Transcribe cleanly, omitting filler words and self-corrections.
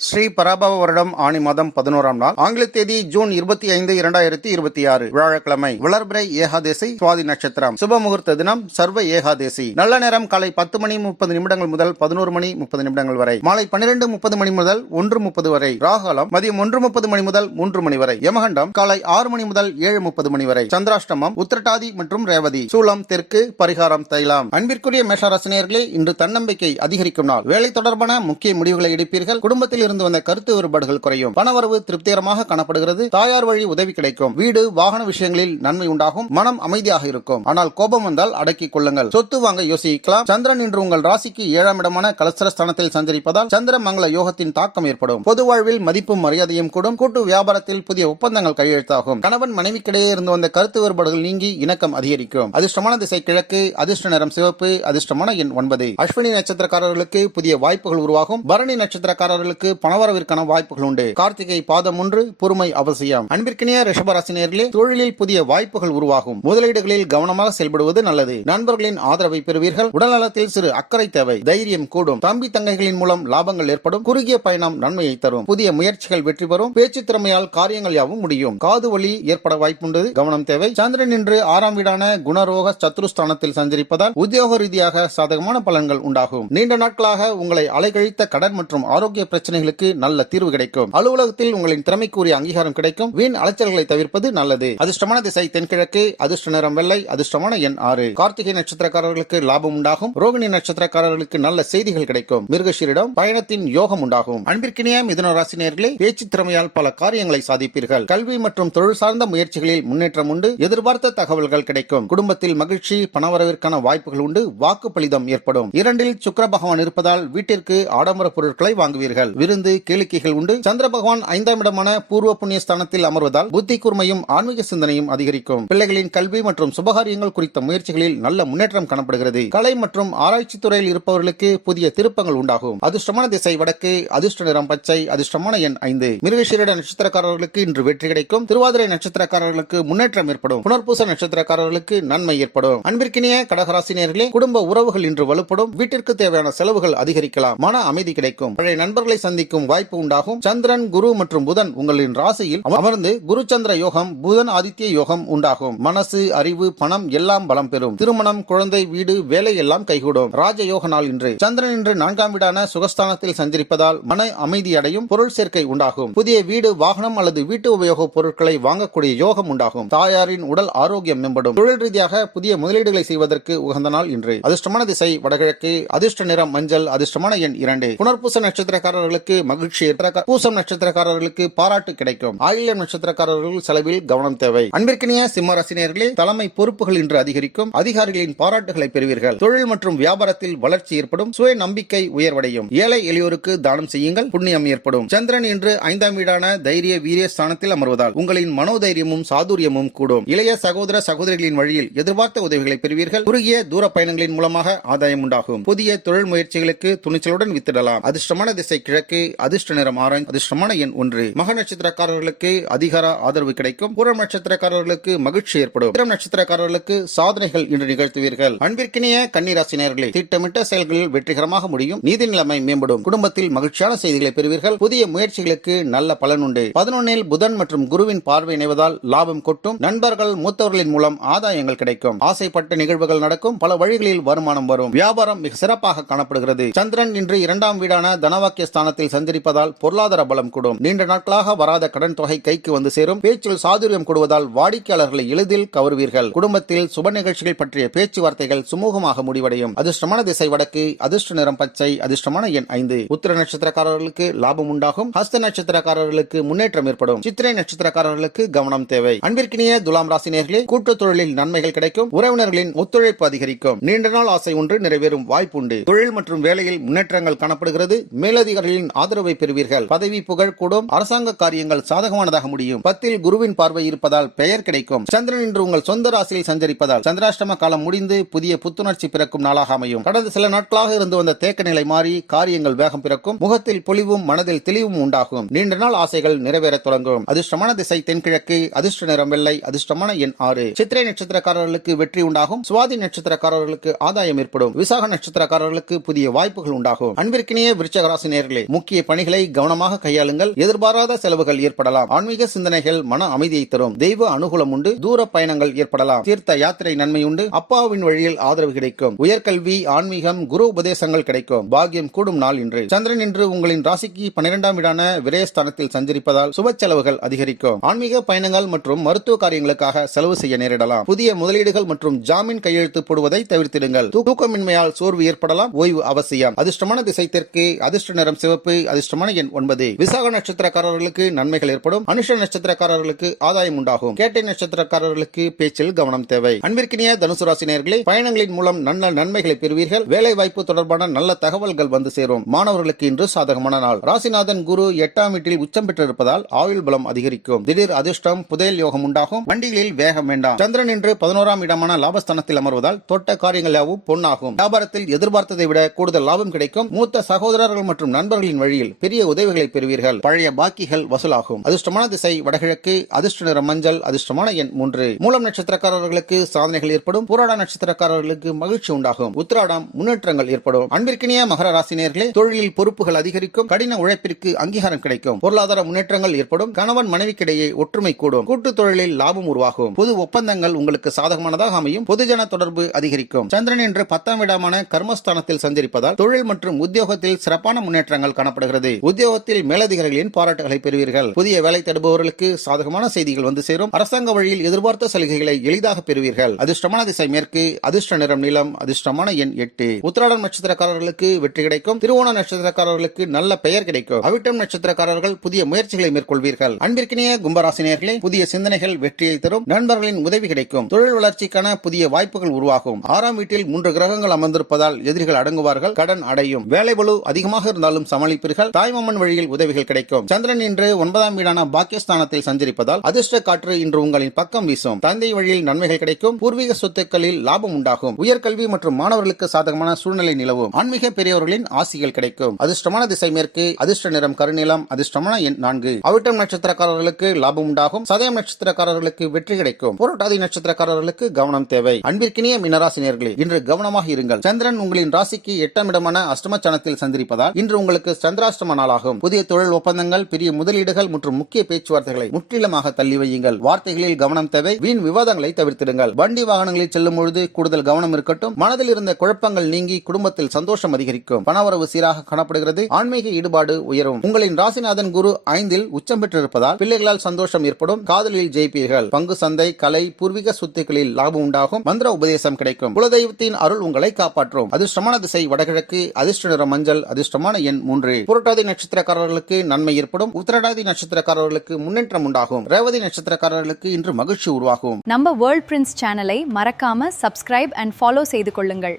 ஸ்ரீ பராபவ வருடம் ஆணி மாதம் 11ஆம் நாள் ஆங்கில தேதி ஜூன் 25, 2026 வியாழக்கிழமை வளர்பிறை ஏகாதேசி சுவாதி நட்சத்திரம் சுப முகூர்த்த தினம் சர்வ ஏகாதேசி நல்ல நேரம் காலை 10 மணி 30 நிமிடங்கள் முதல் 11 மணி 30 நிமிடங்கள் வரை மாலை 12:30 மணி முதல் 1:30 வரை ராகாலம் மதியம் 1:30 மணி முதல் 3 மணி வரை யமகண்டம் காலை 6 மணி முதல் 7:30 மணி வரை சந்திராஷ்டமம் உத்திரட்டாதி மற்றும் ரேவதி சூலம் தெற்கு பரிகாரம் தைலாம். அன்பிற்குரிய மேஷராசினியர்களே, இன்று தன்னம்பிக்கை அதிகரிக்கும் நாள். வேலை தொடர்பான முக்கிய முடிவுகளை எடுப்பீர்கள். குடும்பத்தில் இருந்து வந்த கருத்து வேறுபாடுகள் குறையும். பணவரவு திருப்திகரமாக காணப்படுகிறது. தாயார் வழி உதவி கிடைக்கும். வீடு வாகன விஷயங்களில் நன்மை உண்டாகும். மனம் அமைதியாக இருக்கும். ஆனால் கோபம் வந்தால் அடக்கிக் கொள்ளுங்கள். சொத்து வாங்க யோசிக்கலாம். சந்திரன் இன்று உங்கள் ராசிக்கு 7ஆம் இடமான கலஸ்திரஸ்தானத்தில் சஞ்சரிப்பதால் சந்திர மங்கள யோகத்தின் தாக்கம் ஏற்படும். பொது வாழ்வில் மதிப்பும் மரியாதையும் கூடும். கூட்டு வியாபாரத்தில் புதிய ஒப்பந்தங்கள் கையெழுத்தாகும். கணவன் மனைவிக்கிடையே இருந்து வந்த கருத்து வேறுபாடுகள் நீங்கி இணக்கம் அதிகரிக்கும். அதிர்ஷ்டமான திசை கிழக்கு. அதிர்ஷ்ட நிறம் சிவப்பு. அதிர்ஷ்டமான எண் 9. அஸ்வினி நட்சத்திரக்காரர்களுக்கு புதிய வாய்ப்புகள் உருவாகும். பரணி நட்சத்திரக்காரர்களுக்கு பணவரவிற்கான வாய்ப்புகள் உண்டு. கார்த்திகை பாதம் 1 பொறுமை அவசியம். அன்பிற்கினிய ரிஷபராசினியர்களே, தொழிலில் புதிய வாய்ப்புகள் உருவாகும். முதலீடுகளில் கவனமாக செயல்படுவது நல்லது. நண்பர்களின் ஆதரவை பெறுவீர்கள். உடல்நலத்தில் சிறு அக்கறை தேவை. தைரியம் கூடும். தம்பி தங்கைகளின் மூலம் லாபங்கள் ஏற்படும். குறுகிய பயணம் நன்மையை தரும். புதிய முயற்சிகள் வெற்றி பெறும். பேச்சு திறமையால் காரியங்கள் யாவும் முடியும். காது வலி ஏற்பட வாய்ப்புண்டு. கவனம் தேவை. சந்திரன் இன்று 6ஆம் வீடான குணரோக சத்ருஸ்தானத்தில் சஞ்சரிப்பதால் உத்தியோக ரீதியாக சாதகமான பலன்கள் உண்டாகும். நீண்ட நாட்களாக உங்களை அலைகழித்த கடன் மற்றும் ஆரோக்கிய பிரச்சனைகளுக்கு நல்ல தீர்வு கிடைக்கும். அலுவலகத்தில் உங்களின் திறமைக்குரிய அங்கீகாரம் கிடைக்கும். வீண் அலைச்சல்களை தவிர்ப்பது நல்லது. அதிர்ஷ்டமான திசை தென்கிழக்கு. அதிர்ஷ்ட நிறம் வெள்ளை. அதிர்ஷ்டமான எண் 6. கார்த்திகை நட்சத்திரக்காரர்களுக்கு லாபம் உண்டாகும். ரோகிணி நட்சத்திரக்காரர்களுக்கு நல்ல செய்திகள் கிடைக்கும். மிருகஷீரிடம் பயணத்தின் யோகம் உண்டாகும். அன்பிற்கினிய மிதுன ராசினியர்களே, பேச்சு திறமையால் பல காரியங்களை சாதிப்பீர்கள். கல்வி மற்றும் தொழில் சார்ந்த முயற்சிகளில் முன்னேற்றம் உண்டு. எதிர்பார்த்த தகவல்கள் கிடைக்கும். குடும்பத்தில் மகிழ்ச்சி, பணவரவிற்கான வாய்ப்புகள் உண்டு. வாக்கு பலிதம் ஏற்படும். 2இல் சுக்கிர பகவான் இருப்பதால் வீட்டிற்கு ஆடம்பர பொருட்களை வாங்குவீர்கள். விருந்து கேளிக்கைகள் உண்டு. சந்திர பகவான் 5ஆம் இடமான பூர்வ புண்ணிய ஸ்தானத்தில் அமர்வதால் புத்தி கூர்மையும் ஆன்மீக சிந்தனையும் அதிகரிக்கும். பிள்ளைகளின் கல்வி மற்றும் சுபகாரியங்கள் குறித்த முயற்சிகளில் நல்ல முன்னேற்றம் காணப்படுகிறது. கலை மற்றும் ஆராய்ச்சி துறையில் இருப்பவர்களுக்கு புதிய திருப்பங்கள் உண்டாகும். அதிர்ஷ்டமான திசை வடக்கு. அதிர்ஷ்ட நிறம் பச்சை. அதிர்ஷ்டமான எண் 5. மிருகஷீரிட நட்சத்திரக்காரர்களுக்கு இன்று வெற்றி கிடைக்கும். திருவாதிரை நட்சத்திரக்காரர்களுக்கு முன்னேற்றம் ஏற்படும். புனர்பூச நட்சத்திரக்காரர்களுக்கு நன்மை ஏற்படும். அன்பிற்கினிய கடகராசினியர்களே, குடும்ப உறவுகள் இன்று வலுப்படும். வீட்டிற்கு தேவையான செலவுகள் அதிகரிக்கலாம். மன அமைதி கிடைக்கும். பழைய நண்பர்களை சந்திக்கும் வாய்ப்பு உண்டாகும். சந்திரன் குரு மற்றும் புதன் உங்களின் ராசியில் அமர்ந்து குரு சந்திர யோகம் புதன் ஆதித்ய யோகம் உண்டாகும். மனசு அறிவு பணம் எல்லாம் பலம் பெறும். திருமணம் குழந்தை வீடு வேலை எல்லாம் கைகூடும். ராஜயோக நாள் இன்று. சந்திரன் இன்று 4ஆம் வீடான சுகஸ்தானத்தில் சஞ்சரிப்பதால் மன அமைதி அடையும். பொருள் சேர்க்கை உண்டாகும். புதிய வீடு வாகனம் அல்லது வீட்டு உபயோக பொருட்களை வாங்கக்கூடிய யோகம் உண்டாகும். தாயாரின் உடல் ஆரோக்கியம் மேம்படும். தொழில் ரீதியாக புதிய முதலீடுகளை செய்வதற்கு உகந்த நாள் இன்று. அதிர்ஷ்டமான திசை வடகிழக்கு. அதிர்ஷ்ட நிறம் மஞ்சள். அதிர்ஷ்டமான எண் 2. புனர்பூச நட்சத்திரக்காரர்களுக்கு மகிழ்ச்சி. பூசம் நட்சத்திரக்காரர்களுக்கு பாராட்டு கிடைக்கும். ஆயில்யம் நட்சத்திரக்காரர்கள் செலவில் கவனம் தேவை. அன்பிற்கினிய சிம்ம ராசினியர்களே, தலைமை பொறுப்புகள் இன்று அதிகரிக்கும். அதிகாரிகளின் பாராட்டுகளை பெறுவீர்கள். தொழில் மற்றும் வியாபாரத்தில் வளர்ச்சி ஏற்படும். சுய நம்பிக்கை உயர்வடையும். ஏழை எளியோருக்கு தானம் செய்யுங்கள். புண்ணியம் ஏற்படும். சந்திரன் இன்று 5ஆம் வீடான தைரிய வீரிய ஸ்தானத்தில் அமர்வதால் உங்களின் மனோதைரியமும் சாதுரியமும் கூடும். இளைய சகோதர சகோதரிகளின் வழியில் எதிர்பார்த்த உதவிகளை பெறுவீர்கள். குறுகிய தூர பயணங்களின் மூலமாக ஆதாயம் உண்டாகும். புதிய தொழில் முயற்சிகளுக்கு துணிச்சலுடன் வித்திடலாம். அதிர்ஷ்டமான திசை கிழக்கு. அதிர்ஷ்ட நிறம் ஆரஞ்சு. அதிர்ஷ்டமான எண் 1. மக நட்சத்திரக்காரர்களுக்கு அதிகார ஆதரவு கிடைக்கும். பூரம் நட்சத்திரக்காரர்களுக்கு மகிழ்ச்சி ஏற்படும். உத்திரம் நட்சத்திரக்காரர்களுக்கு சாதனைகள் இன்று நிகழ்த்துவீர்கள். அன்பிற்கினிய கன்னிராசினியர்களே, திட்டமிட்ட செயல்களில் வெற்றிகரமாக முடியும். நீதி நிலைமை மேம்படும். குடும்பத்தில் மகிழ்ச்சியான செய்திகளை பெறுவீர்கள். புதிய முயற்சிகளுக்கு நல்ல பலன் உண்டு. 11இல் புதன் மற்றும் குருவின் பார்வை இணைவதால் லாபம் கொட்டும். நண்பர்கள் மூத்தவர்களின் மூலம் ஆதாயங்கள் கிடைக்கும். ஆசைப்பட்ட நிகழ்வுகள் நடக்கும். பல வழிகளில் வருமானம் வரும். வியாபாரம் மிக சிறப்பாக காணப்படுகிறது. சந்திரன் இன்று 2ஆம் வீடான தனவாக்கிய ஸ்தானத்தில் சஞ்சரிப்பதால் பொருளாதார பலம் கூடும். நீண்ட நாட்களாக வராத கடன் தொகை கைக்கு வந்து சேரும். பேச்சில் சாதுரியம் கூடுவதால் வாடிக்கையாளர்களை எளிதில் கவருவீர்கள். குடும்பத்தில் சுப நிகழ்ச்சிகள் பற்றிய பேச்சுவார்த்தைகள் சுமூகமாக முடிவடையும். அதிர்ஷ்டமான திசை வடக்கு. அதிர்ஷ்ட நிறம் பச்சை. அதிர்ஷ்டமான எண் 5. உத்திர நட்சத்திரக்காரர்களுக்கு லாபம் உண்டாகும். ஹஸ்த நட்சத்திரக்காரர்களுக்கு முன்னேற்றம் ஏற்படும். சித்திரை நட்சத்திரக்காரர்களுக்கு கவனம் தேவை. அன்பிற்கினிய துலாம் ராசினியர்களே, கூட்டுத் தொழிலில் நன்மைகள் கிடைக்கும். உறவினர்களின் ஒத்துழைப்பு அதிகரிக்கும். நீண்ட நாள் ஆசை ஒன்று நிறைவேறும் வாய்ப்பு உண்டு. தொழில் மற்றும் வேலையில் முன்னேற்றங்கள் காணப்படுகிறது. மேலதிகாரிகளின் ஆதரவை பெறுவீர்கள். பதவி புகழ் கூடும். அரசாங்க காரியங்கள் சாதகமானதாக முடியும். 10இல் குருவின் பார்வை இருப்பதால் பெயர் கிடைக்கும். சந்திரன் இன்று உங்கள் சொந்த ராசியில் சஞ்சரிப்பதால் சந்திராஷ்டம காலம் முடிந்து புதிய புத்துணர்ச்சி பிறக்கும் நாளாக அமையும். கடந்த சில நாட்களாக இருந்து வந்த தேக்க நிலை மாறி காரியங்கள் வேகம் பிறக்கும். முகத்தில் பொலிவும் மனதில் தெளிவும் உண்டாகும். நீண்ட நாள் ஆசைகள் நிறைவேற தொடங்கும். அதிர்ஷ்டமான திசை தென்கிழக்கு. அதிர்ஷ்ட நிறம் வெள்ளை. அதிர்ஷ்டமான எண் 6. சித்திரை நட்சத்திரக்காரர்களுக்கு வெற்றி உண்டாகும். சுவாதி நட்சத்திரக்காரர்களுக்கு ஆதாயம் ஏற்படும். விசாக நட்சத்திரக்காரர்களுக்கு புதிய வாய்ப்புகள் உண்டாகும். அன்பிற்கினிய விருச்சிக ராசி நேயர்களே, முக்கிய முக்கிய பணிகளை கவனமாக கையாளுங்கள். எதிர்பாராத செலவுகள் ஏற்படலாம். ஆன்மீக சிந்தனைகள் மன அமைதியை தரும். தெய்வ அனுகூலம் உண்டு. தூர பயணங்கள் ஏற்படலாம். தீர்த்த யாத்திரை நன்மை உண்டு. அப்பாவின் வழியில் ஆதரவு கிடைக்கும். உயர்கல்வி, ஆன்மீகம், குரு உபதேசங்கள் கிடைக்கும். பாக்கியம் கூடும் நாள் இன்று. சந்திரன் இன்று உங்களின் ராசிக்கு 12ஆம் வீடான விரயஸ்தானத்தில் சஞ்சரிப்பதால் சுப செலவுகள் அதிகரிக்கும். ஆன்மீக பயணங்கள் மற்றும் மருத்துவ காரியங்களுக்காக செலவு செய்ய நேரிடலாம். புதிய முதலீடுகள் மற்றும் ஜாமீன் கையெழுத்து போடுவதை தவிர்த்திடுங்கள். தூக்கமின்மையால் சோர்வு ஏற்படலாம். ஓய்வு அவசியம். அதிர்ஷ்டமான திசை தெற்கு. அதிர்ஷ்ட நிறம் சிவப்பு. அதிர்ஷ்டமான எண் 9. விசாக நட்சத்திரக்காரர்களுக்கு நன்மைகள் ஏற்படும். அனுஷ நட்சத்திரக்காரர்களுக்கு ஆதாயம் உண்டாகும். கேட்டை நட்சத்திரக்காரர்களுக்கு பேச்சில் கவனம் தேவை. அன்பிற்கினிய தனுசு ராசி நேயர்களே, பயணங்களின் மூலம் நல்ல நன்மைகளை பெறுவீர்கள். வேலை வாய்ப்பு தொடர்பான நல்ல தகவல்கள் வந்து சேரும். மாணவர்களுக்கு இன்று சாதகமான நாள். ராசிநாதன் குரு 8ஆம் வீட்டில் உச்சம் பெற்றிருப்பதால் ஆயுள் பலம் அதிகரிக்கும். திடீர் அதிர்ஷ்டம், புதையல் யோகம் உண்டாகும். வண்டிகளில் வேகம் வேண்டாம். சந்திரன் இன்று 11ஆம் இடமான லாபஸ்தானத்தில் அமர்வதால் தொட்ட காரியங்கள் யாவும் பொன்னாகும். வியாபாரத்தில் எதிர்பார்த்ததை விட கூடுதல் லாபம் கிடைக்கும். மூத்த சகோதரர்கள் மற்றும் நண்பர்களின் வழியில் பெரிய உதவிகளை பெறுவீர்கள். பழைய பாக்கிகள் வசூலாகும். அதிர்ஷ்டமான திசை வடகிழக்கு. அதிர்ஷ்ட நிறம் மஞ்சள். அதிர்ஷ்டமான எண் 3. மூலம் நட்சத்திரக்காரர்களுக்கு சாதனைகள் ஏற்படும். பூராட நட்சத்திரக்காரர்களுக்கு மகிழ்ச்சி உண்டாகும். உத்திராடம் முன்னேற்றங்கள் ஏற்படும். அன்பிற்கினிய மகர ராசினியர்களே, தொழிலில் பொறுப்புகள் அதிகரிக்கும். கடின உழைப்பிற்கு அங்கீகாரம் கிடைக்கும். பொருளாதார முன்னேற்றங்கள் ஏற்படும். கணவன் மனைவிக்கிடையே ஒற்றுமை கூடும். கூட்டு தொழிலில் லாபம் உருவாகும். பொது ஒப்பந்தங்கள் உங்களுக்கு சாதகமானதாக அமையும். பொதுஜன தொடர்பு அதிகரிக்கும். சந்திரன் என்று 10ஆம் இடமான கர்மஸ்தானத்தில் சஞ்சரிப்பதால் தொழில் மற்றும் உத்தியோகத்தில் சிறப்பான முன்னேற்றங்கள் காணப்படுகிறது. உத்தியோகத்தில் மேலதிகாரிகளின் பாராட்டுகளை பெறுவீர்கள். புதிய வேலை தேடுபவர்களுக்கு சாதகமான செய்திகள் வந்து சேரும். அரசாங்க வழியில் எதிர்பார்த்த சலுகைகளை எளிதாக பெறுவீர்கள். அதிர்ஷ்டமான திசை மேற்கு. அதிர்ஷ்ட நிறம் நீலம். அதிர்ஷ்டமான எண் 8. உத்திராடம் நட்சத்திரக்காரர்களுக்கு வெற்றி கிடைக்கும். திருவோண நட்சத்திரக்காரர்களுக்கு நல்ல பெயர் கிடைக்கும். அவிட்டம் நட்சத்திரக்காரர்கள் புதிய முயற்சிகளை மேற்கொள்வீர்கள். அன்பிற்கினிய கும்பராசினியர்களே, புதிய சிந்தனைகள் வெற்றியை தரும். நண்பர்களின் உதவி கிடைக்கும். தொழில் வளர்ச்சிக்கான புதிய வாய்ப்புகள் உருவாகும். 6ஆம் வீட்டில் 3 கிரகங்கள் அமர்ந்திருப்பதால் எதிரிகள் அடங்குவார்கள். கடன் அடையும். வேலை பளு அதிகமாக இருந்தாலும் சமாளிப்பீர்கள். தாய்மாமன் வழியில் உதவிகள் கிடைக்கும். சந்திரன் இன்று 9ஆம் வீடான பாக்கியஸ்தானத்தில் சஞ்சரிப்பதால் அதிர்ஷ்ட காற்று இன்று உங்களின் பக்கம் வீசும். தந்தை வழியில் நன்மைகள் கிடைக்கும். பூர்வீக சொத்துக்களில் லாபம் உண்டாகும். உயர்கல்வி மற்றும் மாணவர்களுக்கு சாதகமான சூழ்நிலை நிலவும். ஆன்மீக பெரியவர்களின் ஆசிகள் கிடைக்கும். அதிர்ஷ்டமான திசை மேற்கு. அதிர்ஷ்ட நிறம் கருநீலம். அதிர்ஷ்டமான எண் 4. அவிட்டம் நட்சத்திரக்காரர்களுக்கு லாபம் உண்டாகும். சதயம் நட்சத்திரக்காரர்களுக்கு வெற்றி கிடைக்கும். புரட்டாதி நட்சத்திரக்காரர்களுக்கு கவனம் தேவை. அன்பிற்கினிய மீனராசினியர்களே, இன்று கவனமாக இருங்கள். சந்திரன் உங்களின் ராசிக்கு 8ஆம் இடமான அஷ்டமச்சனத்தில் சந்திரிப்பதால் இன்று உங்களுக்கு சந்திராஷ்டம நாளாகும். புதிய தொழில் ஒப்பந்தங்கள், பெரிய முதலீடுகள் மற்றும் முக்கிய பேச்சுவார்த்தைகளை முற்றிலுமாக தள்ளி வையுங்கள். வார்த்தைகளில் கவனம் தேவை. வீண் விவாதங்களை தவிர்த்திடுங்கள். வண்டி வாகனங்களில் செல்லும் பொழுது கூடுதல் கவனம் இருக்கட்டும். மனதில் இருந்த குழப்பங்கள் நீங்கி குடும்பத்தில் சந்தோஷம் அதிகரிக்கும். பணவரவு சீராக காணப்படுகிறது. ஆன்மீக ஈடுபாடு உயரும். உங்களின் ராசிநாதன் குரு 5இல் உச்சம் பெற்றிருப்பதால் பிள்ளைகளால் சந்தோஷம் ஏற்படும். காதலில் ஜெயிப்பீர்கள். பங்கு சந்தை, கலை, பூர்வீக சொத்துக்களில் லாபம் உண்டாகும். மந்திர உபதேசம் கிடைக்கும். குலதெய்வத்தின் அருள் உங்களை காப்பாற்றும். அதிர்ஷ்டமான திசை வடகிழக்கு. அதிர்ஷ்ட நிறம் மஞ்சள். அதிர்ஷ்டமான எண் 3. புரட்டாதி நட்சத்திரக்காரர்களுக்கு நன்மை ஏற்படும். உத்திரட்டாதி நட்சத்திரக்காரர்களுக்கு முன்னேற்றம் உண்டாகும். ரேவதி நட்சத்திரக்காரர்களுக்கு இன்று மகிழ்ச்சி உருவாகும். நம்ம வேர்ல்ட் பிரின்ஸ் சேனலை மறக்காம சப்ஸ்கிரைப் அண்ட் ஃபாலோ செய்து கொள்ளுங்கள்.